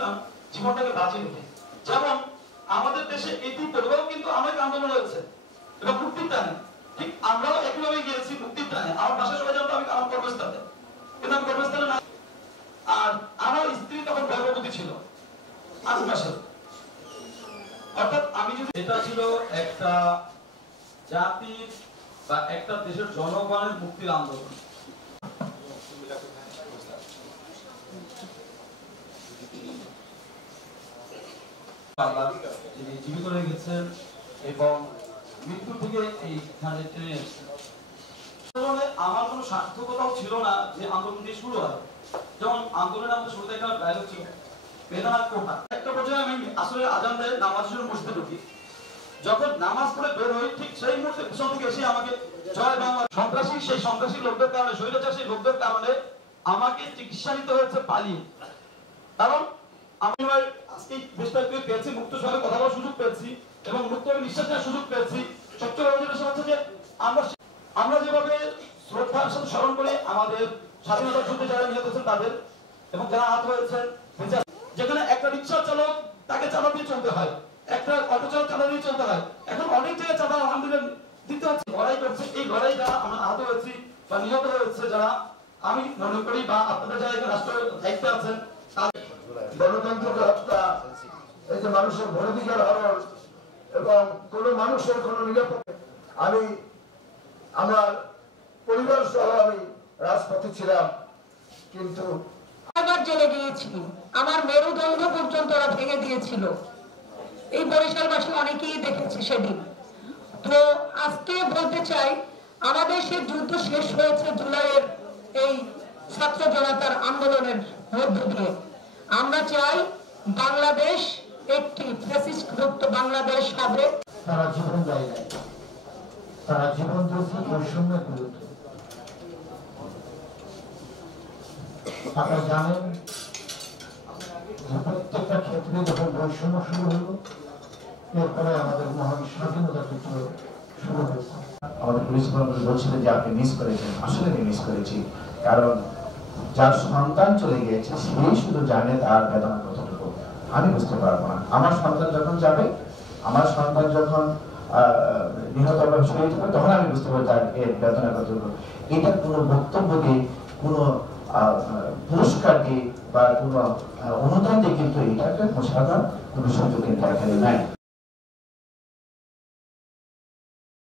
করেছিলাম জীবনটাকে বাঁচিয়ে নিতে। যেমন আমাদের দেশে এটি পরিবারও কিন্তু অনেক আন্দোলন হয়েছে এবং মুক্তির টানে, ঠিক আমরাও একইভাবে গিয়েছি মুক্তির টানে। আমার বাসায় সবাই জানতো আমি আমার কর্মস্থানে, কিন্তু আমি কর্মস্থানে না। আর আমার স্ত্রী তখন গর্ভবতী ছিল আশেপাশে। অর্থাৎ আমি যদি এটা ছিল একটা জাতির বা একটা দেশের জনগণের মুক্তির আন্দোলন। তিনি জীবিত রয়ে গেছেন এবং মৃত্যু থেকে এইখানে টেনে এসেছেন। আমার কোনো সার্থকতাও ছিল না যে আন্দোলনটি শুরু হয়। যেমন আন্দোলনে আমাদের শুরুতে একটা ডায়লগ ছিল, বেদনার কোঠা। একটা পর্যায়ে আমি আসলে আজান দেয় নামাজের মসজিদে ঢুকি, যখন নামাজ পড়ে বের হই ঠিক সেই মুহূর্তে পিছন থেকে এসে আমাকে জয় বাংলা সন্ত্রাসী, সেই সন্ত্রাসী লোকদের কারণে, স্বৈরাচারী লোকদের কারণে আমাকে চিকিৎসা নিতে হয়েছে পালিয়ে। কারণ আমি আজকে বেশ কয়েকদিন পেয়েছি, মুক্ত সঙ্গে কথা বলার সুযোগ পেয়েছি এবং মুক্তভাবে নিঃশ্বাস নেওয়ার সুযোগ পেয়েছি। সবচেয়ে বড় জিনিস হচ্ছে যে আমরা যেভাবে শ্রদ্ধার সাথে স্মরণ করি আমাদের স্বাধীনতা যুদ্ধে যারা নিহত হয়েছেন তাদের এবং যারা আহত হয়েছেন, যেখানে একটা রিক্সা চালক তাকে চাঁদা দিয়ে চলতে হয়, একটা অটো চালক চাঁদা দিয়ে চলতে হয়, এখন অনেক জায়গায় চাঁদা আলহামদুলিল্লাহ দিতে হচ্ছে। লড়াই করছে, এই লড়াই যারা আমরা আহত হয়েছি বা নিহত হয়েছে যারা, আমি মনে করি বা আপনাদের যারা এখানে রাষ্ট্রের দায়িত্বে আছেন, গণতন্ত্রকে হত্যা, এই যে মানুষের ভোটাধিকার হরণ এবং কোন মানুষের কোন নিরাপত্তা, আমি আমার পরিবার সহ আমি রাজপথে ছিলাম, কিন্তু জেলে গিয়েছিল, আমার মেরুদণ্ড পর্যন্ত ওরা ভেঙে দিয়েছিল। এই বরিশালবাসী অনেকেই দেখেছে সেদিন। তো আজকে বলতে চাই, আমাদের সে যুদ্ধ শেষ হয়েছে জুলাইয়ের এই ছাত্র জনতার আন্দোলনের মধ্য দিয়ে। আমরা চাই বাংলাদেশ একটি ফ্যাসিস্ট মুক্ত বাংলাদেশ হবে। তারা জীবন দেয় নাই, তারা জীবন দিয়েছে বৈষম্যের বিরুদ্ধে। আপনারা জানেন যে প্রত্যেকটা ক্ষেত্রে যখন বৈষম্য শুরু হলো, এরপরে আমাদের মহান স্বাধীনতা যুদ্ধ শুরু হয়েছে। আমাদের পুলিশ কর্মী বলছিলেন যে আপনি মিস করেছেন। আসলে আমি মিস করেছি, কারণ যার সন্তান চলে গিয়েছে সেই শুধু জানে তার বেদনা কতটুকু। আমি বুঝতে পারবো না। আমার সন্তান যখন যাবে, আমার সন্তান যখন নিহত বা শহীদ হবে, তখন আমি বুঝতে পারবো তার এর বেদনা কতটুকু। এটা কোনো বক্তব্য দিয়ে, কোনো পুরস্কার দিয়ে বা কোনো অনুদান দিয়ে কিন্তু এটাকে মোশাহাদার কোনো সুযোগ কিন্তু এখানে নাই।